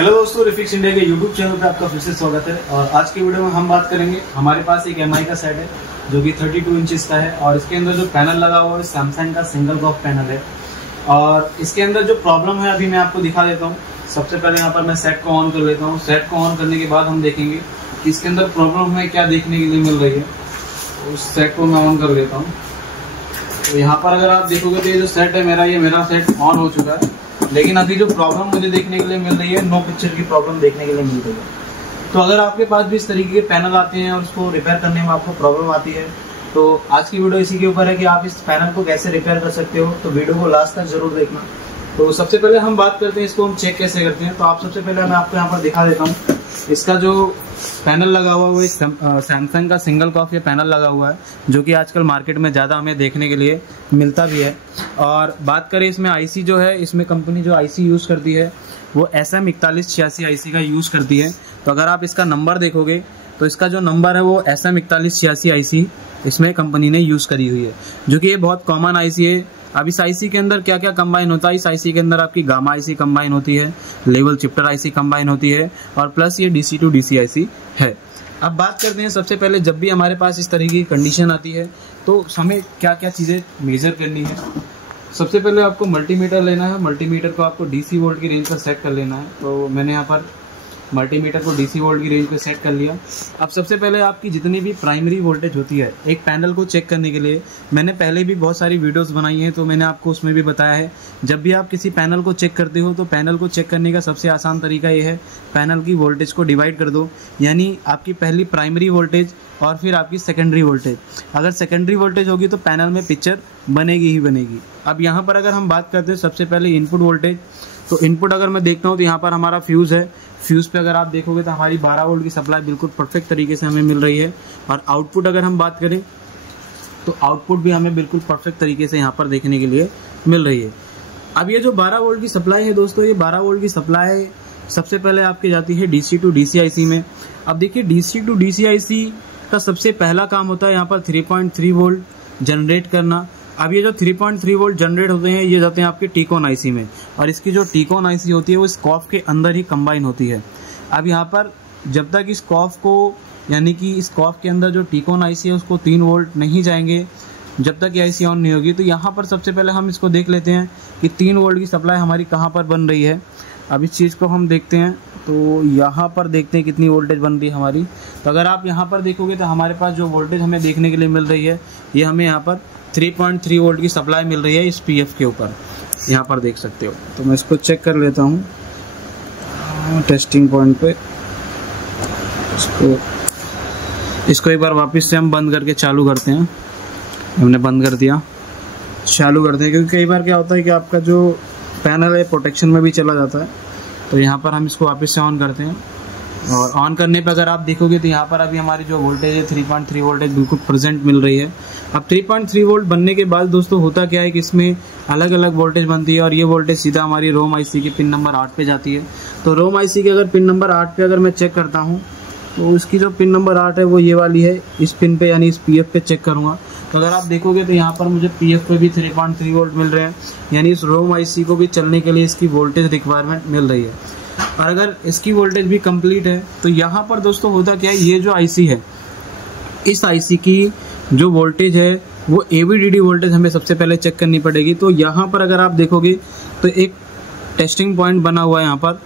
Hello दोस्तों, refix India के YouTube channel पे आपका फिर से स्वागत है। और आज की वीडियो में हम बात करेंगे, हमारे पास एक एमआई का सेट है जो कि 32 इंचेस का है और इसके अंदर जो पैनल लगा हुआ है सैमसंग का सिंगल कॉफ पैनल है। और इसके अंदर जो प्रॉब्लम है अभी मैं आपको दिखा देता हूँ। सबसे पहले यहाँ पर मैं सेट को ऑन कर लेता हूँ। सेट को ऑन करने के बाद हम देखेंगे कि इसके अंदर प्रॉब्लम हमें क्या देखने के लिए मिल रही है। उस सेट को मैं ऑन कर लेता हूँ। तो यहाँ पर अगर आप देखोगे तो ये जो सेट है मेरा सेट ऑन हो चुका है, लेकिन अभी जो प्रॉब्लम मुझे देखने के लिए मिल रही है, नो पिक्चर की प्रॉब्लम देखने के लिए मिल रही है। तो अगर आपके पास भी इस तरीके के पैनल आते हैं और उसको रिपेयर करने में आपको प्रॉब्लम आती है, तो आज की वीडियो इसी के ऊपर है कि आप इस पैनल को कैसे रिपेयर कर सकते हो। तो वीडियो को लास्ट तक जरूर देखना। तो सबसे पहले हम बात करते हैं इसको हम चेक कैसे करते हैं। तो आप सबसे पहले मैं आपको यहाँ पर दिखा देता हूँ। इसका जो पैनल लगा हुआ है वो सैमसंग का सिंगल कॉफ ये पैनल लगा हुआ है, जो कि आजकल मार्केट में ज़्यादा हमें देखने के लिए मिलता भी है। और बात करें इसमें आईसी जो है, इसमें कंपनी जो आईसी यूज़ करती है वो SM4186 आईसी का यूज़ करती है। तो अगर आप इसका नंबर देखोगे तो इसका जो नंबर है वो SM4186 आईसी इसमें कंपनी ने यूज़ करी हुई है, जो कि ये बहुत कॉमन आईसी है। अब इस आईसी के अंदर क्या क्या कंबाइन होता है, इस आईसी के अंदर आपकी गामा आईसी कंबाइन होती है, लेवल शिफ्टर आईसी कंबाइन होती है और प्लस ये DC to DC आईसी है। अब बात करते हैं, सबसे पहले जब भी हमारे पास इस तरीके की कंडीशन आती है तो हमें क्या क्या चीज़ें मेजर करनी है। सबसे पहले आपको मल्टीमीटर लेना है। मल्टीमीटर को आपको DC वोल्ट की रेंज पर सेट कर लेना है। तो मैंने यहाँ पर मल्टीमीटर को DC वोल्ट की रेंज पे सेट कर लिया। अब सबसे पहले आपकी जितनी भी प्राइमरी वोल्टेज होती है एक पैनल को चेक करने के लिए, मैंने पहले भी बहुत सारी वीडियोस बनाई हैं, तो मैंने आपको उसमें भी बताया है, जब भी आप किसी पैनल को चेक करते हो तो पैनल को चेक करने का सबसे आसान तरीका ये है, पैनल की वोल्टेज को डिवाइड कर दो। यानी आपकी पहली प्राइमरी वोल्टेज और फिर आपकी सेकेंडरी वोल्टेज। अगर सेकेंडरी वोल्टेज होगी तो पैनल में पिक्चर बनेगी ही बनेगी। अब यहाँ पर अगर हम बात करते हैं सबसे पहले इनपुट वोल्टेज, तो इनपुट अगर मैं देखता हूँ तो यहाँ पर हमारा फ्यूज़ है। फ्यूज़ पे अगर आप देखोगे तो हमारी 12 वोल्ट की सप्लाई बिल्कुल परफेक्ट तरीके से हमें मिल रही है। और आउटपुट अगर हम बात करें तो आउटपुट भी हमें बिल्कुल परफेक्ट तरीके से यहाँ पर देखने के लिए मिल रही है। अब ये जो 12 वोल्ट की सप्लाई है दोस्तों, ये 12 वोल्ट की सप्लाई सबसे पहले आपकी जाती है DC to DC आईसी में। अब देखिए DC to DC आईसी का सबसे पहला काम होता है यहाँ पर 3.3 वोल्ट जनरेट करना। अब ये जो 3.3 वोल्ट जनरेट होते हैं ये जाते हैं आपके टीकॉन आईसी में, और इसकी जो टीकॉन आईसी होती है वो इस कॉफ के अंदर ही कंबाइन होती है। अब यहाँ पर जब तक इस कॉफ को, यानी कि इस कॉफ के अंदर जो टीकॉन आईसी है उसको 3 वोल्ट नहीं जाएंगे, जब तक ये आईसी ऑन नहीं होगी। तो यहाँ पर सबसे पहले हम इसको देख लेते हैं कि 3 वोल्ट की सप्लाई हमारी कहाँ पर बन रही है। अब इस चीज़ को हम देखते हैं, तो यहाँ पर देखते हैं कितनी वोल्टेज बन रही है हमारी। तो अगर आप यहाँ पर देखोगे तो हमारे पास जो वोल्टेज हमें देखने के लिए मिल रही है, ये हमें यहाँ पर 3.3 वोल्ट की सप्लाई मिल रही है इस PF के ऊपर, यहाँ पर देख सकते हो। तो मैं इसको चेक कर लेता हूँ टेस्टिंग पॉइंट पे। इसको एक बार वापस से हम बंद करके चालू करते हैं। हमने बंद कर दिया, चालू करते हैं, क्योंकि कई बार क्या होता है कि आपका जो पैनल है प्रोटेक्शन में भी चला जाता है। तो यहाँ पर हम इसको वापस से ऑन करते हैं, और ऑन करने पर अगर आप देखोगे तो यहाँ पर अभी हमारी जो वोल्टेज है 3.3 वोल्टेज बिल्कुल प्रेजेंट मिल रही है। अब 3.3 वोल्ट बनने के बाद दोस्तों होता क्या है कि इसमें अलग अलग वोल्टेज बनती है, और ये वोल्टेज सीधा हमारी रोम आईसी के पिन नंबर 8 पे जाती है। तो रोम आईसी के अगर पिन नंबर 8 पे अगर मैं चेक करता हूँ तो उसकी जो पिन नंबर 8 है वो ये वाली है, इस पिन पे यानी इस PF पे चेक करूँगा। तो अगर आप देखोगे तो यहाँ पर मुझे PF पे भी 3.3 वोल्ट मिल रहे हैं, यानी इस रोम आईसी को भी चलने के लिए इसकी वोल्टेज रिक्वायरमेंट मिल रही है। और अगर इसकी वोल्टेज भी कंप्लीट है तो यहाँ पर दोस्तों होता क्या है, ये जो आईसी है इस आईसी की जो वोल्टेज है वो AVDD वोल्टेज हमें सबसे पहले चेक करनी पड़ेगी। तो यहाँ पर अगर आप देखोगे तो एक टेस्टिंग पॉइंट बना हुआ है यहाँ पर,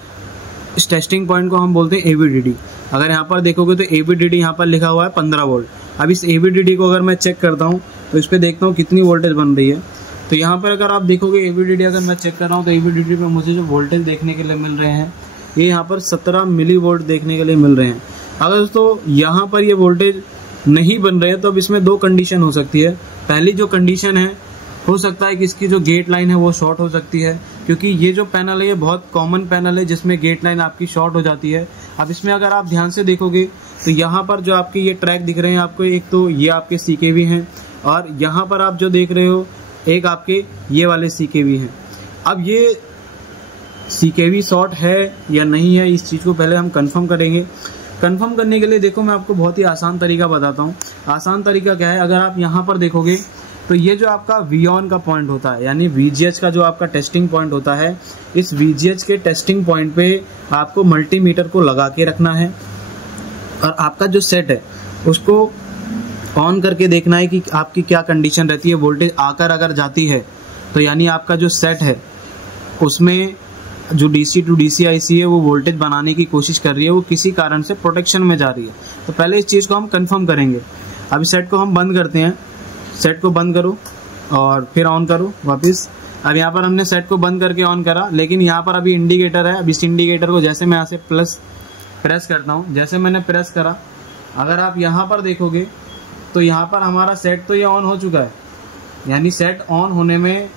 इस टेस्टिंग पॉइंट को हम बोलते हैं AVDD। अगर यहाँ पर देखोगे तो AVDD यहाँ पर लिखा हुआ है 15 वोल्ट। अब इस AVDD को अगर मैं चेक करता हूँ तो इस पर देखता हूँ कितनी वोल्टेज बन रही है। तो यहाँ पर अगर आप देखोगे AVDD अगर मैं चेक कर रहा हूँ तो AVDD पे मुझे जो वोल्टेज देखने के लिए मिल रहे हैं ये यहाँ पर 17 मिली वोल्ट देखने के लिए मिल रहे हैं। अगर दोस्तों यहाँ पर ये वोल्टेज नहीं बन रहे हैं तो अब इसमें 2 कंडीशन हो सकती है। पहली जो कंडीशन है, हो सकता है कि इसकी जो गेट लाइन है वो शॉर्ट हो सकती है, क्योंकि ये जो पैनल है ये बहुत कॉमन पैनल है जिसमें गेट लाइन आपकी शॉर्ट हो जाती है। अब इसमें अगर आप ध्यान से देखोगे तो यहाँ पर जो आपके ये ट्रैक दिख रहे हैं आपको, एक तो ये आपके CKV हैं, और यहाँ पर आप जो देख रहे हो एक आपके ये वाले CKV हैं। अब ये CKV शॉर्ट है या नहीं है, इस चीज़ को पहले हम कंफर्म करेंगे। कंफर्म करने के लिए देखो मैं आपको बहुत ही आसान तरीका बताता हूँ। आसान तरीका क्या है, अगर आप यहाँ पर देखोगे तो ये जो आपका वी ऑन का पॉइंट होता है, यानी VGH का जो आपका टेस्टिंग पॉइंट होता है, इस VGH के टेस्टिंग पॉइंट पे आपको मल्टीमीटर को लगा के रखना है और आपका जो सेट है उसको ऑन करके देखना है कि आपकी क्या कंडीशन रहती है। वोल्टेज आकर अगर जाती है तो यानी आपका जो सेट है उसमें जो DC टू DC IC है वो वोल्टेज बनाने की कोशिश कर रही है, वो किसी कारण से प्रोटेक्शन में जा रही है। तो पहले इस चीज़ को हम कंफर्म करेंगे। अभी सेट को हम बंद करते हैं, सेट को बंद करो और फिर ऑन करो वापस। अब यहाँ पर हमने सेट को बंद करके ऑन करा, लेकिन यहाँ पर अभी इंडिकेटर है। अब इस इंडिकेटर को जैसे मैं यहाँ से प्रेस करता हूँ, जैसे मैंने प्रेस करा, अगर आप यहाँ पर देखोगे तो यहाँ पर हमारा सेट तो ये ऑन हो चुका है, यानी सेट ऑन होने में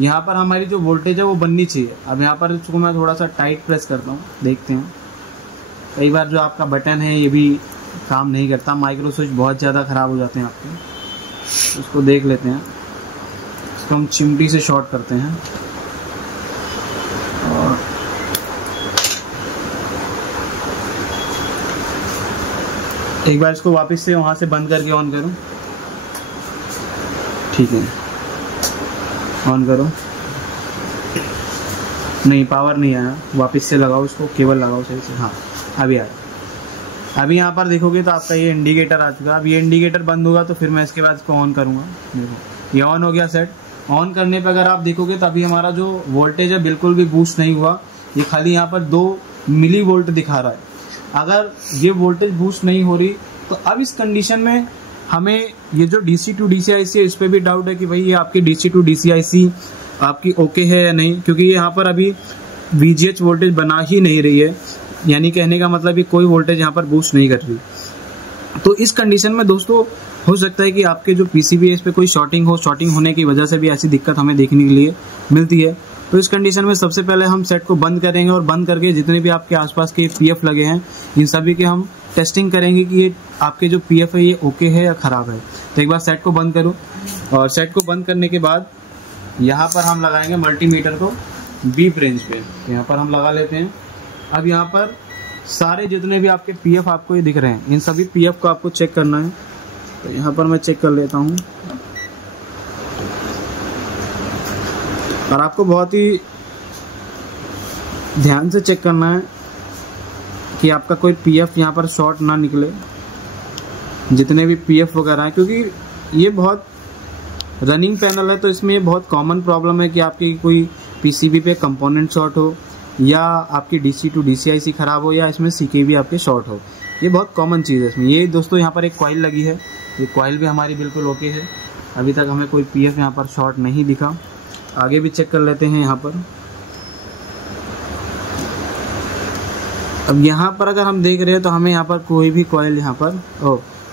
यहाँ पर हमारी जो वोल्टेज है वो बननी चाहिए। अब यहाँ पर इसको मैं थोड़ा सा टाइट प्रेस करता हूँ, देखते हैं। कई बार जो आपका बटन है ये भी काम नहीं करता, माइक्रो स्विच बहुत ज़्यादा ख़राब हो जाते हैं आपके। उसको देख लेते हैं, इसको हम चिमटी से शॉर्ट करते हैं और एक बार इसको वापस से वहाँ से बंद करके ऑन करूँ। ठीक है, ऑन करो। नहीं, पावर नहीं आया, वापस से लगाओ इसको, केबल लगाओ सही से। हाँ, अभी आया। अभी यहाँ पर देखोगे तो आपका ये इंडिकेटर आ चुका है। अब ये इंडिकेटर बंद होगा तो फिर मैं इसके बाद इसको ऑन करूँगा। देखो ये ऑन हो गया सेट। ऑन करने पर अगर आप देखोगे तो अभी हमारा जो वोल्टेज है बिल्कुल भी बूस्ट नहीं हुआ, ये खाली यहाँ पर 2 मिली वोल्ट दिखा रहा है। अगर ये वोल्टेज बूस्ट नहीं हो रही तो अब इस कंडीशन में हमें ये जो DC टू DC IC है इस पर भी डाउट है कि भाई ये आपकी DC टू DC IC आपकी ओके है या नहीं, क्योंकि यहाँ पर अभी VGH वोल्टेज बना ही नहीं रही है, यानी कहने का मतलब कि कोई वोल्टेज यहाँ पर बूस्ट नहीं कर रही। तो इस कंडीशन में दोस्तों हो सकता है कि आपके जो PCB है इस पर कोई शॉर्टिंग हो, शॉर्टिंग होने की वजह से भी ऐसी दिक्कत हमें देखने के लिए मिलती है। तो इस कंडीशन में सबसे पहले हम सेट को बंद करेंगे और बंद करके जितने भी आपके आसपास के PF लगे हैं इन सभी के हम टेस्टिंग करेंगे कि ये आपके जो PF है ये ओके है या ख़राब है। तो एक बार सेट को बंद करो और सेट को बंद करने के बाद यहाँ पर हम लगाएंगे मल्टीमीटर को बीप रेंज पे। यहाँ पर हम लगा लेते हैं। अब यहाँ पर सारे जितने भी आपके PF आपको ये दिख रहे हैं इन सभी PF को आपको चेक करना है। तो यहाँ पर मैं चेक कर लेता हूँ और आपको बहुत ही ध्यान से चेक करना है कि आपका कोई PF यहाँ पर शॉर्ट ना निकले, जितने भी PF वगैरह हैं, क्योंकि ये बहुत रनिंग पैनल है तो इसमें ये बहुत कॉमन प्रॉब्लम है कि आपकी कोई PCB पे कंपोनेंट शॉर्ट हो या आपकी DC टू DC IC ख़राब हो या इसमें CKB आपके शॉर्ट हो। ये बहुत कॉमन चीज़ है इसमें। ये दोस्तों यहाँ पर एक कॉइल लगी है, ये कॉइल भी हमारी बिल्कुल ओके है। अभी तक हमें कोई PF यहाँ पर शॉर्ट नहीं दिखा। आगे भी चेक कर लेते हैं यहाँ पर। अब यहाँ पर अगर हम देख रहे हैं तो हमें यहाँ पर कोई भी कॉइल यहाँ पर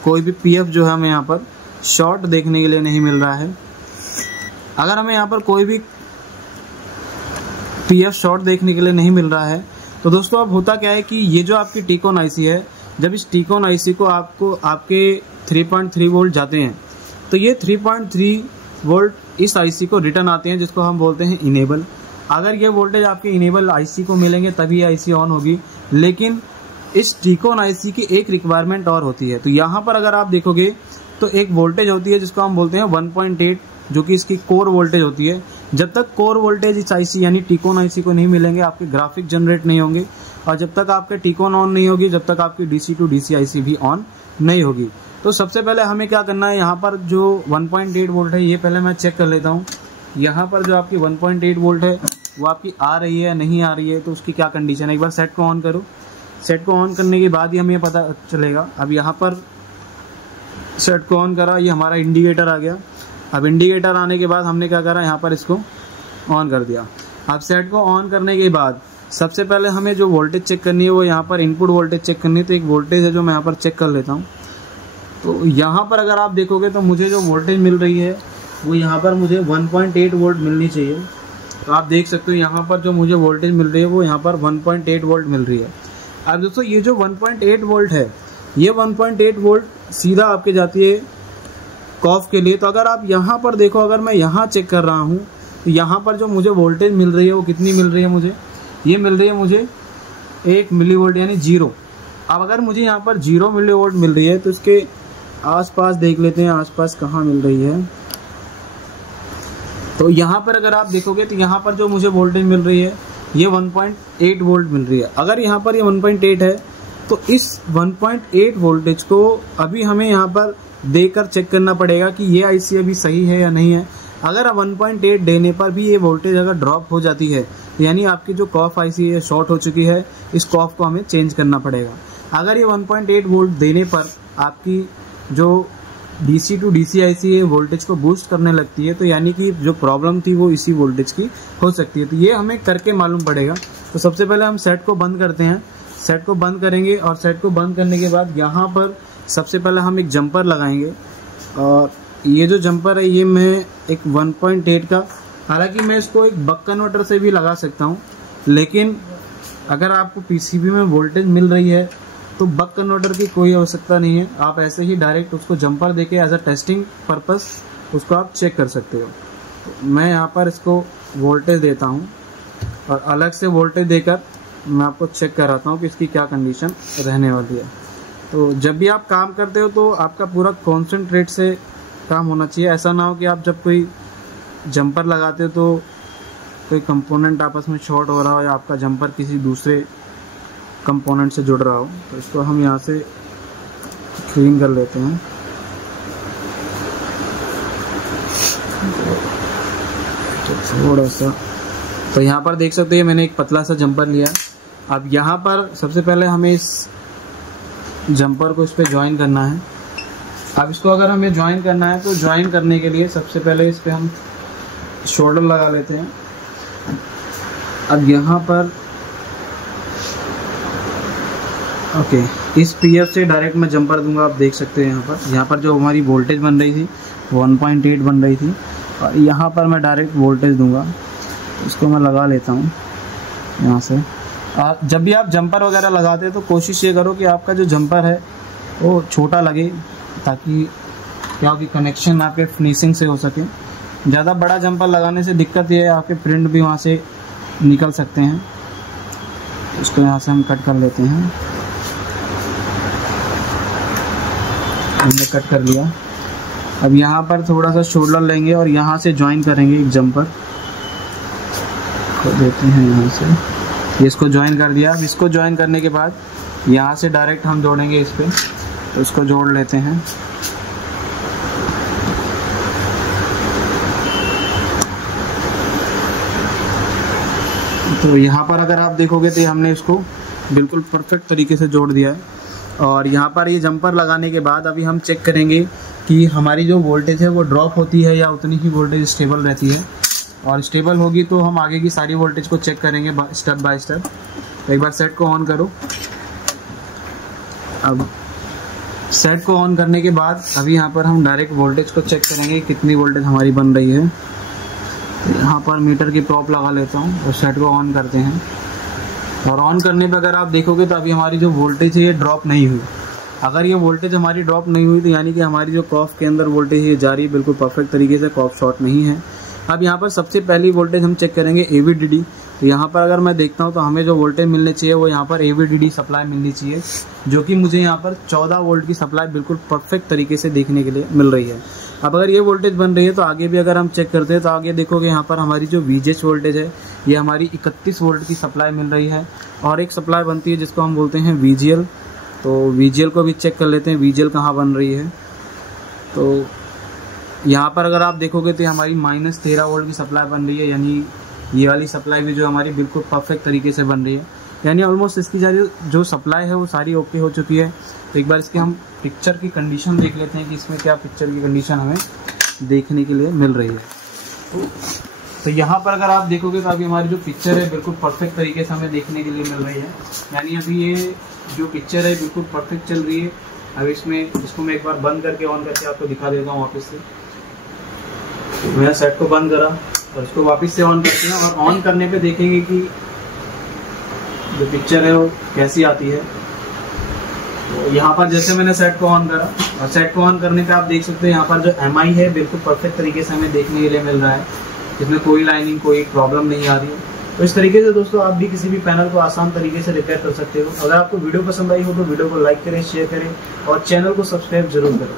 कोई भी PF जो है हमें यहाँ पर शॉर्ट देखने के लिए नहीं मिल रहा है। अगर हमें यहाँ पर कोई भी PF शॉर्ट देखने के लिए नहीं मिल रहा है तो दोस्तों अब होता क्या है कि ये जो आपकी टीकॉन IC है, जब इस टीकॉन IC को आपके 3.3 वोल्ट जाते हैं तो ये 3.3 वोल्ट इस IC को रिटर्न आते हैं, जिसको हम बोलते हैं इनेबल। अगर ये वोल्टेज आपके इनेबल IC को मिलेंगे तभी IC ऑन होगी। लेकिन इस टीकॉन IC की एक रिक्वायरमेंट और होती है। तो यहाँ पर अगर आप देखोगे तो एक वोल्टेज होती है जिसको हम बोलते हैं 1.8, जो कि इसकी कोर वोल्टेज होती है। जब तक कोर वोल्टेज इस IC यानी टीकॉन IC को नहीं मिलेंगे आपके ग्राफिक जनरेट नहीं होंगे, और जब तक आपके टीकॉन ऑन नहीं होगी जब तक आपकी DC टू DC IC भी ऑन नहीं होगी। तो सबसे पहले हमें क्या करना है, यहाँ पर जो 1.8 वोल्ट है ये पहले मैं चेक कर लेता हूँ। यहाँ पर जो आपकी 1.8 वोल्ट है वो आपकी आ रही है नहीं आ रही है, तो उसकी क्या कंडीशन है। एक बार सेट को ऑन करो। सेट को ऑन करने के बाद ही हमें पता चलेगा। अब यहाँ पर सेट को ऑन करा, ये हमारा इंडिकेटर आ गया। अब इंडिकेटर आने के बाद हमने क्या करा, यहाँ पर इसको ऑन कर दिया। अब सेट को ऑन करने के बाद सबसे पहले हमें जो वोल्टेज चेक करनी है वो यहाँ पर इनपुट वोल्टेज चेक करनी है। तो एक वोल्टेज है जो मैं यहाँ पर चेक कर लेता हूँ। तो यहाँ पर अगर आप देखोगे तो मुझे जो वोल्टेज मिल रही है वो यहाँ पर मुझे 1.8 वोल्ट मिलनी चाहिए। तो आप देख सकते हो यहाँ पर जो मुझे वोल्टेज मिल रही है वो यहाँ पर 1.8 वोल्ट मिल रही है। अब दोस्तों ये जो 1.8 वोल्ट है ये 1.8 वोल्ट सीधा आपके जाती है कॉफ के लिए। तो अगर आप यहाँ पर देखो, अगर मैं यहाँ चेक कर रहा हूँ तो यहाँ पर जो मुझे वोल्टेज मिल रही है वो कितनी मिल रही है मुझे, ये मिल रही है मुझे 1 मिली वोल्ट यानी 0। अब अगर मुझे यहाँ पर 0 मिली वोल्ट मिल रही है तो इसके आसपास देख लेते हैं, आसपास कहाँ मिल रही है। तो यहाँ पर अगर आप देखोगे तो यहाँ पर जो मुझे वोल्टेज मिल रही है ये 1.8 वोल्ट मिल रही है। अगर यहाँ पर ये 1.8 है तो इस 1.8 वोल्टेज को अभी हमें यहाँ पर देकर चेक करना पड़ेगा कि ये आईसी अभी सही है या नहीं है। अगर 1.8 देने पर भी ये वोल्टेज अगर ड्रॉप हो जाती है यानी आपकी जो कॉफ आईसी है शॉर्ट हो चुकी है, इस कॉफ को हमें चेंज करना पड़ेगा। अगर ये 1.8 वोल्ट देने पर आपकी जो DC टू DC आईसी है वोल्टेज को बूस्ट करने लगती है तो यानी कि जो प्रॉब्लम थी वो इसी वोल्टेज की हो सकती है। तो ये हमें करके मालूम पड़ेगा। तो सबसे पहले हम सेट को बंद करते हैं। सेट को बंद करेंगे और सेट को बंद करने के बाद यहाँ पर सबसे पहले हम एक जंपर लगाएंगे और ये जो जंपर है ये मैं एक 1.8 का, हालांकि मैं इसको एक बक कन्वर्टर से भी लगा सकता हूँ, लेकिन अगर आपको पीसीबी में वोल्टेज मिल रही है तो बक कन्वर्टर की कोई आवश्यकता नहीं है। आप ऐसे ही डायरेक्ट उसको जंपर देके एज अ टेस्टिंग पर्पस उसको आप चेक कर सकते हो। तो मैं यहाँ पर इसको वोल्टेज देता हूँ और अलग से वोल्टेज देकर मैं आपको चेक कराता हूँ कि इसकी क्या कंडीशन रहने वाली है। तो जब भी आप काम करते हो तो आपका पूरा कॉन्सेंट्रेट से काम होना चाहिए। ऐसा ना हो कि आप जब कोई जंपर लगाते हो तो कोई कंपोनेंट आपस में शॉर्ट हो रहा हो या आपका जंपर किसी दूसरे कंपोनेंट से जुड़ रहा हो। तो इसको हम यहाँ से क्लीन कर लेते हैं। थोड़ा सा तो यहाँ पर देख सकते हैं मैंने एक पतला सा जंपर लिया। अब यहाँ पर सबसे पहले हमें इस जंपर को इस पर ज्वाइन करना है। अब इसको अगर हमें ज्वाइन करना है तो ज्वाइन करने के लिए सबसे पहले इस पर हम शोल्डर लगा लेते हैं। अब यहाँ पर ओके इस पीएफ से डायरेक्ट मैं जंपर दूंगा। आप देख सकते हैं यहाँ पर जो हमारी वोल्टेज बन रही थी 1.8 बन रही थी और यहाँ पर मैं डायरेक्ट वोल्टेज दूंगा। इसको मैं लगा लेता हूँ यहाँ से। जब भी आप जंपर वगैरह लगाते हैं तो कोशिश ये करो कि आपका जो जंपर है वो छोटा लगे ताकि क्या हो कि कनेक्शन आपके फिनिशिंग से हो सके। ज़्यादा बड़ा जंपर लगाने से दिक्कत ये है आपके प्रिंट भी वहाँ से निकल सकते हैं। इसको यहाँ से हम कट कर लेते हैं। हमने कट कर लिया। अब यहाँ पर थोड़ा सा शोल्डर लेंगे और यहाँ से ज्वाइन करेंगे एक जंपर को देते हैं यहाँ से। इसको ज्वाइन कर दिया। अब इसको ज्वाइन करने के बाद यहाँ से डायरेक्ट हम जोड़ेंगे इस पर। तो इसको जोड़ लेते हैं। तो यहाँ पर अगर आप देखोगे तो हमने इसको बिल्कुल परफेक्ट तरीके से जोड़ दिया है। और यहाँ पर ये जंपर लगाने के बाद अभी हम चेक करेंगे कि हमारी जो वोल्टेज है वो ड्रॉप होती है या उतनी ही वोल्टेज स्टेबल रहती है। और स्टेबल होगी तो हम आगे की सारी वोल्टेज को चेक करेंगे स्टेप बाय स्टेप। तो एक बार सेट को ऑन करो। अब सेट को ऑन करने के बाद अभी यहाँ पर हम डायरेक्ट वोल्टेज को चेक करेंगे कितनी वोल्टेज हमारी बन रही है। तो यहाँ पर मीटर की प्रॉप लगा लेता हूँ और सेट को ऑन करते हैं। और ऑन करने पर अगर आप देखोगे तो अभी हमारी जो वोल्टेज है ये ड्रॉप नहीं हुई। अगर ये वोल्टेज हमारी ड्रॉप नहीं हुई तो यानी कि हमारी जो कॉफ के अंदर वोल्टेज है जा रही है बिल्कुल परफेक्ट तरीके से, कॉफ शॉर्ट नहीं है। अब यहाँ पर सबसे पहली वोल्टेज हम चेक करेंगे AVDD। तो यहाँ पर अगर मैं देखता हूँ तो हमें जो वोल्टेज मिलने चाहिए वो यहाँ पर AVDD सप्लाई मिलनी चाहिए, जो कि मुझे यहाँ पर 14 वोल्ट की सप्लाई बिल्कुल परफेक्ट तरीके से देखने के लिए मिल रही है। अब अगर ये वोल्टेज बन रही है तो आगे भी अगर हम चेक करते हैं तो आगे देखोगे यहाँ पर हमारी जो VGH वोल्टेज है ये हमारी 31 वोल्ट की सप्लाई मिल रही है। और एक सप्लाई बनती है जिसको हम बोलते हैं VGL। तो VGL को भी चेक कर लेते हैं VGL कहाँ बन रही है। तो यहाँ पर अगर आप देखोगे तो हमारी -13 वोल्ट की सप्लाई बन रही है, यानी ये वाली सप्लाई भी जो हमारी बिल्कुल परफेक्ट तरीके से बन रही है, यानी ऑलमोस्ट इसकी जो सप्लाई है वो सारी ओके हो चुकी है। तो एक बार इसके हम पिक्चर की कंडीशन देख लेते हैं कि इसमें क्या पिक्चर की कंडीशन हमें देखने के लिए मिल रही है। तो यहाँ पर अगर आप देखोगे तो अभी हमारी जो पिक्चर है बिल्कुल परफेक्ट तरीके से हमें देखने के लिए मिल रही है, यानी अभी ये जो पिक्चर है बिल्कुल परफेक्ट चल रही है। अब इसको मैं एक बार बंद करके ऑन करके आपको दिखा देता हूँ वापस से। मैंने सेट को बंद करा और इसको वापस से ऑन करते हैं और ऑन करने पे देखेंगे कि जो पिक्चर है वो कैसी आती है। तो यहाँ पर जैसे मैंने सेट को ऑन करा और सेट को ऑन करने पे आप देख सकते हैं यहाँ पर जो MI है बिल्कुल परफेक्ट तरीके से हमें देखने के लिए मिल रहा है, इसमें कोई लाइनिंग कोई प्रॉब्लम नहीं आ रही है। तो इस तरीके से दोस्तों आप भी किसी भी पैनल को आसान तरीके से रिपेयर कर सकते हो। अगर आपको वीडियो पसंद आई हो तो वीडियो को लाइक करें, शेयर करें और चैनल को सब्सक्राइब जरूर करें।